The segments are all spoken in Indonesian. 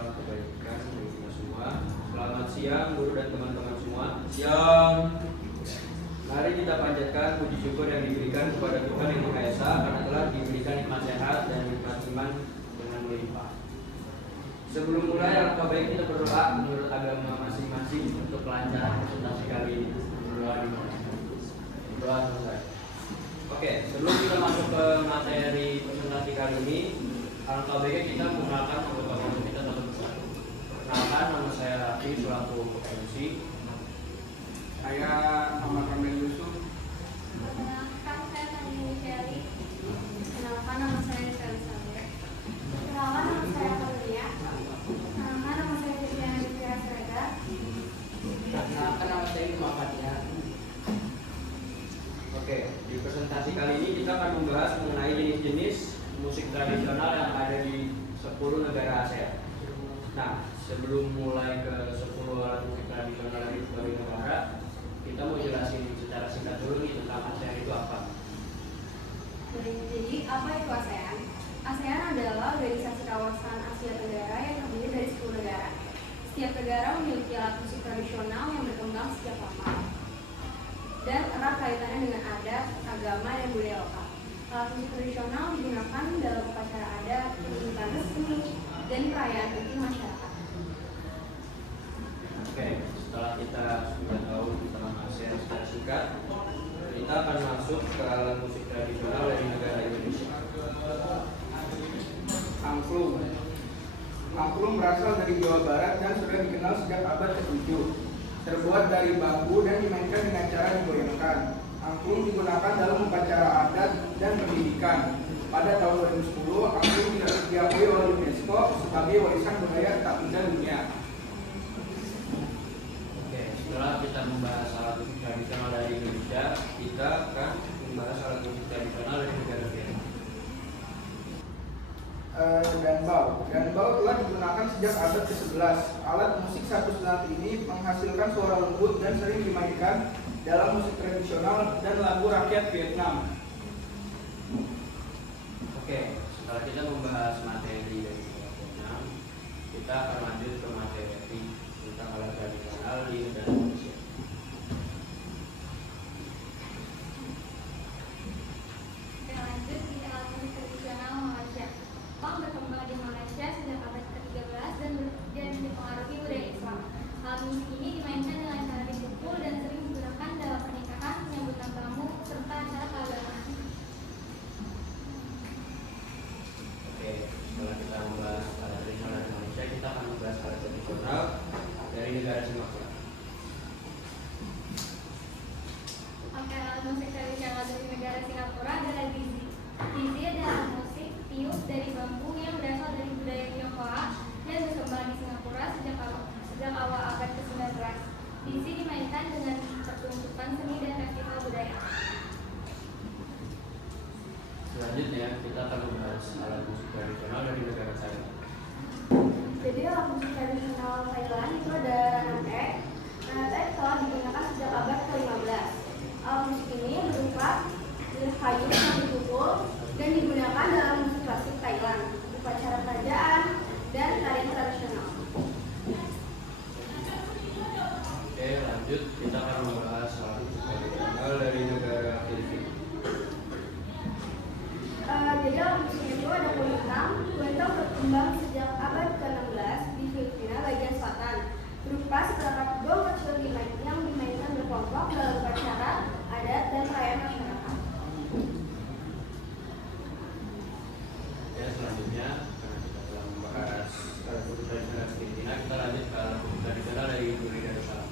salam kebaikan bagi kita semua. Selamat siang guru dan teman-teman semua. Siang. Mari kita panjatkan puji syukur yang diberikan kepada Tuhan Yang Maha Esa karena telah diberikan nikmat sehat dan nikmat iman dengan melimpah. Sebelum mulai, alangkah baik kita berdoa menurut agama masing-masing untuk kelancaran presentasi kali ini. Doa selesai. Oke, sebelum kita masuk ke materi presentasi kali ini, alangkah baiknya kita mengenalkan anggota kelompok kita satu persatu. Perkenalkan, nama saya Raffi selaku MC. Saya Muhammad Ramil Yusuf. Perkenalkan, saya Tani Micheli. Perkenalkan, nama saya Rizal Saber. Perkenalkan, nama saya Aulia. Perkenalkan, nama saya Viviana Divya Srega. Perkenalkan, nama saya Muhammadiyah. Oke, di presentasi kali ini kita akan membahas mengenai jenis-jenis musik tradisional yang ada di 10 negara ASEAN. Nah, sebelum mulai ke 10 alat musik tradisional dari berbagai negara, kita mau jelasin secara singkat dulu nih tentang ASEAN itu apa. Jadi, apa itu ASEAN? ASEAN adalah organisasi kawasan Asia Tenggara yang terdiri dari 10 negara. Setiap negara memiliki alat musik tradisional yang berkembang sejak lama dan erat kaitannya dengan adat, agama, dan budaya lokal. Alat musik tradisional digunakan dalam upacara adat, pertunjukan resmi, dan perayaan penting masyarakat. Oke, setelah kita sudah tahu tentang ASEAN secara singkat, kita akan masuk ke alat musik tradisional dari negara Indonesia. Angklung. Angklung berasal dari Jawa Barat dan sudah dikenal sejak abad ke-7. Terbuat dari bambu dan dimainkan dengan cara digoyangkan. Angklung digunakan dalam upacara adat dan pendidikan. Pada tahun 2010, angklung diakui oleh UNESCO sebagai warisan budaya tak benda dunia. Oke, setelah kita membahas alat musik tradisional dari Indonesia, kita akan membahas alat musik tradisional dari negara Vietnam. Danbao telah digunakan sejak abad ke-11. Alat musik satu senar ini menghasilkan suara lembut dan sering dimainkan dalam musik tradisional dan lagu rakyat Vietnam. Oke, setelah kita membahas materi dari Vietnam, kita akan lanjut ke materi tentang alat tradisional di negara Indonesia. Kita lanjut di alat musik tradisional Malaysia. Pang berkembang di Malaysia sejak abad ke-13 dan dipengaruhi budaya Islam. Alat musik ini dimainkan dengan cara dipukul dan sering digunakan dalam pernikahan, penyambutan tamu, serta acara keagamaan. Oke, setelah kita membahas alat tradisional dari Malaysia, kita akan membahas alat tradisional dari negara Singapura. Oke, alat musik tradisional dari negara Singapura adalah dizi. Dizi adalah alat musik tiup dari bambu yang berasal dari budaya Tionghoa dan berkembang di Singapura sejak awal abad ke-19. Dizi dimainkan dengan pertunjukan seni dan festival budaya. Selanjutnya, kita akan membahas alat musik tradisional dari negara Thailand. Jadi alat musik tradisional Thailand itu ada ranate. Ranate telah digunakan sejak abad ke-15. Alat musik ini berupa kayu yang dipukul dan digunakan dalam musik klasik Thailand, upacara kerajaan, dan tarian tradisional. Oke, lanjut kita akan membahas alat musik tradisional dari negara Filipina. Jadi alat musik itu ada kulinang. Kulinang berkembang sejak abad ke-16 di Filipina bagian selatan, berupa seperangkat gong kecil yang dimainkan berkelompok dalam upacara adat dan perayaan masyarakat. Ya, selanjutnya karena kita telah membahas alat musik tradisional Filipina, kita lanjut ke alat musik tradisional dari Brunei Darussalam.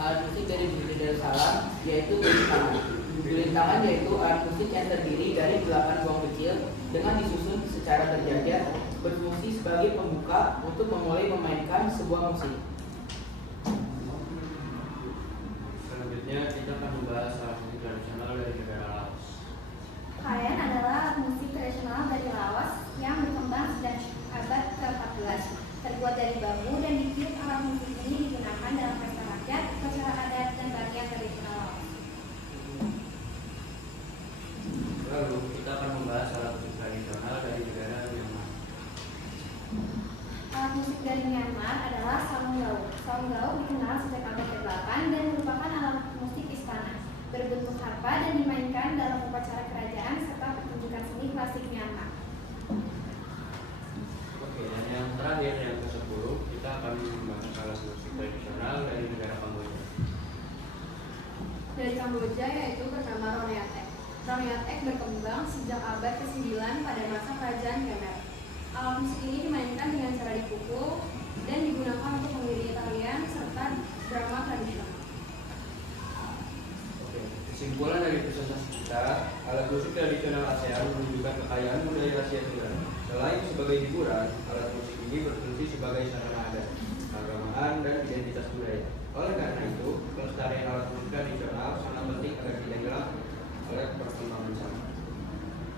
Alat musik dari Brunei Darussalam yaitu gulintangan. Gulintangan yaitu alat musik yang terdiri dari 8 gong kecil dengan disusun secara terjajar, berfungsi sebagai pembuka untuk memulai memainkan sebuah musik. Selanjutnya kita akan membahas alat musik tradisional dari negara Laos. Kaen adalah alat musik tradisional dari Laos yang berkembang sejak abad ke-14. Terbuat dari bambu dan ditiup, alat musik ini digunakan dalam pesta rakyat, upacara adat, dan tarian tradisional Laos. Lalu kita akan membahas alat musik tradisional dari negara Myanmar. Myanmar adalah saunggao. Saunggao dikenal sejak abad ke-8 dan merupakan alat musik istana, berbentuk harpa dan dimainkan dalam upacara kerajaan serta pertunjukan seni klasik Myanmar. Oke, dan yang terakhir yang ke-10 kita akan membahas alat musik tradisional dari negara Kamboja. Dari Kamboja yaitu bernama Roneatek. Roneatek berkembang sejak abad ke-9 pada masa kerajaan Khmer. Alat musik ini dimainkan dengan cara dipukul dan digunakan untuk mengiringi tarian serta drama tradisional. Oke, kesimpulan dari presentasi kita, alat musik tradisional ASEAN menunjukkan kekayaan budaya Asia Tenggara. Selain sebagai hiburan, alat musik ini berfungsi sebagai sarana adat, keagamaan, dan identitas budaya. Oleh karena itu, pelestarian alat musik tradisional sangat penting agar tidak hilang oleh perkembangan zaman.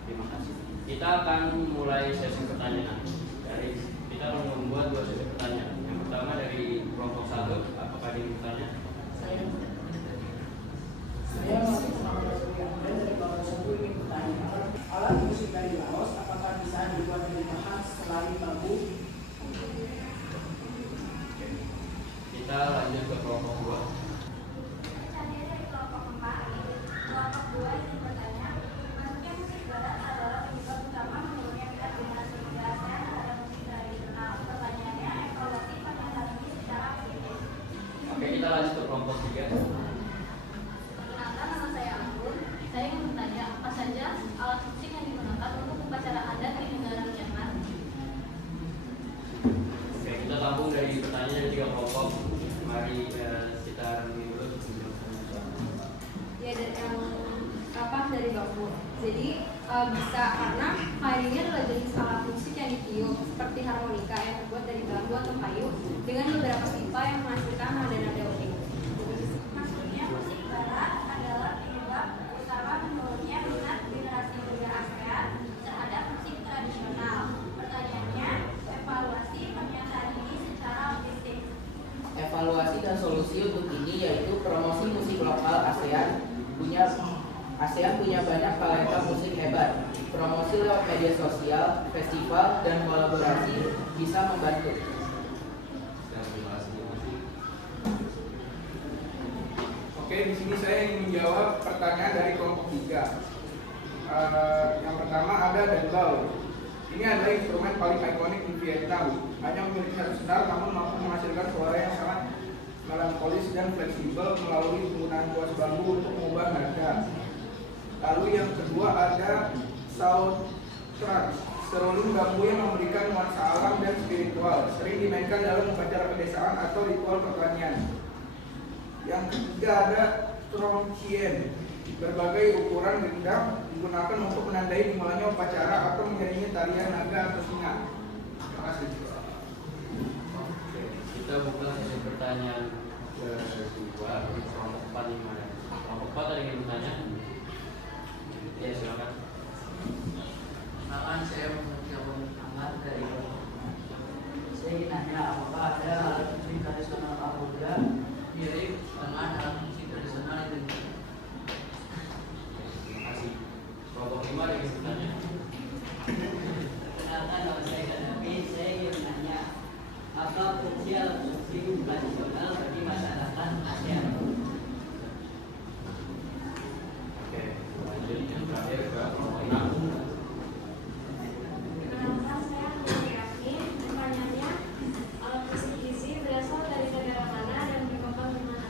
Terima kasih. Kita akan mulai sesi pertanyaan. Kita akan membuat 2 sesi pertanyaan. Yang pertama dari kelompok 1, apakah ada yang bertanya? Saya masih sama dan dari kelompok 1 ingin bertanya, alat musik dari Laos apakah bisa dibuat dari bahan selain bambu? Kita lanjut ke kelompok 2. Pertanyaan dari kelompok 4. Kelompok 2 ingin bertanya, masuknya musik barat adalah penyebab utama menurunnya minat generasi muda ASEAN terhadap musik tradisional. Pertanyaannya, evaluasi pernyataan ini secara objektif. Oke, kita lanjut ke kelompok 3. Perkenalkan, nama saya Anggun. Saya ingin bertanya, apa saja alat musik yang digunakan untuk upacara adat di negara Myanmar? Oke, kita tampung dari pertanyaan dari 3 kelompok. Mari kita renungi dulu sebelum bertanya. Ya, dari yang dari bambu. Jadi bisa karena kayu ini adalah jenis alat musik yang ditiup seperti harmonika yang terbuat dari bambu atau kayu dengan beberapa pipa yang menghasilkan nada-nada unik. Maksudnya, musik barat adalah penyebab utama menurunnya minat generasi muda ASEAN terhadap musik tradisional. Pertanyaannya, evaluasi pernyataan ini secara objektif. Evaluasi dan solusi untuk ini yaitu promosi musik lokal ASEAN punya banyak talenta musik hebat. Promosi lewat media sosial, festival, dan kolaborasi bisa membantu. Oke, di sini saya ingin menjawab pertanyaan dari kelompok 3. Yang pertama ada dangdao. Ini adalah instrumen paling ikonik di Vietnam. Hanya memiliki satu senar namun mampu menghasilkan suara yang sangat melankolis dan fleksibel melalui penggunaan kuas bambu untuk mengubah nada. Lalu yang kedua ada soundtrack, seruling bambu yang memberikan nuansa alam dan spiritual, sering dimainkan dalam upacara pedesaan atau ritual pertanian. Yang ketiga ada trongchien, berbagai ukuran gendang digunakan untuk menandai dimulainya upacara atau mengiringi tarian naga atau singa. Terima kasih. Oke, kita buka sesi pertanyaan kedua untuk kelompok 4 ini mana? Kelompok 4 ada yang ingin bertanya? Ya, silakan. Perkenalkan, saya Muhammad Ahmad dari Saya ingin nanya, apakah ada alat musik tradisional Kamboja mirip dengan alat musik tradisional Indonesia? Terima kasih. Kelompok 5 ada yang ingin bertanya? Perkenalkan, nama saya Ganapi. Saya ingin menanya, apa fungsi alat musik tradisional bagi masyarakat ASEAN? Oke, lanjut yang terakhir ke kelompok 6. Perkenalkan, saya Nurul Yakin. Pertanyaannya, alat musik gizi berasal dari negara mana dan berkembang di mana?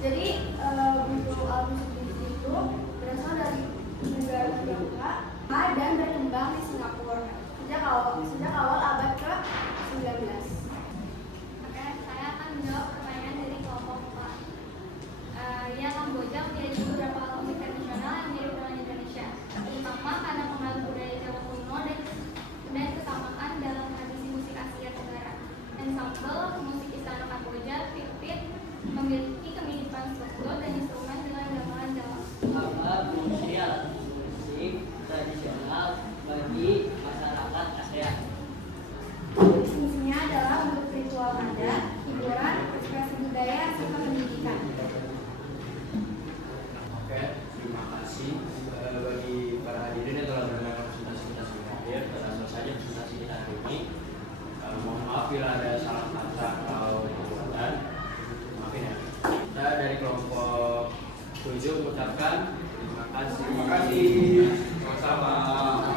Jadi untuk alat musik itu berasal dari negara Tiongkok dan berkembang di Singapura sejak awal abad ke-19. Oke, saya akan menjawab pertanyaan dari kelompok Setuju mengucapkan terima kasih. Terima kasih. Sama-sama.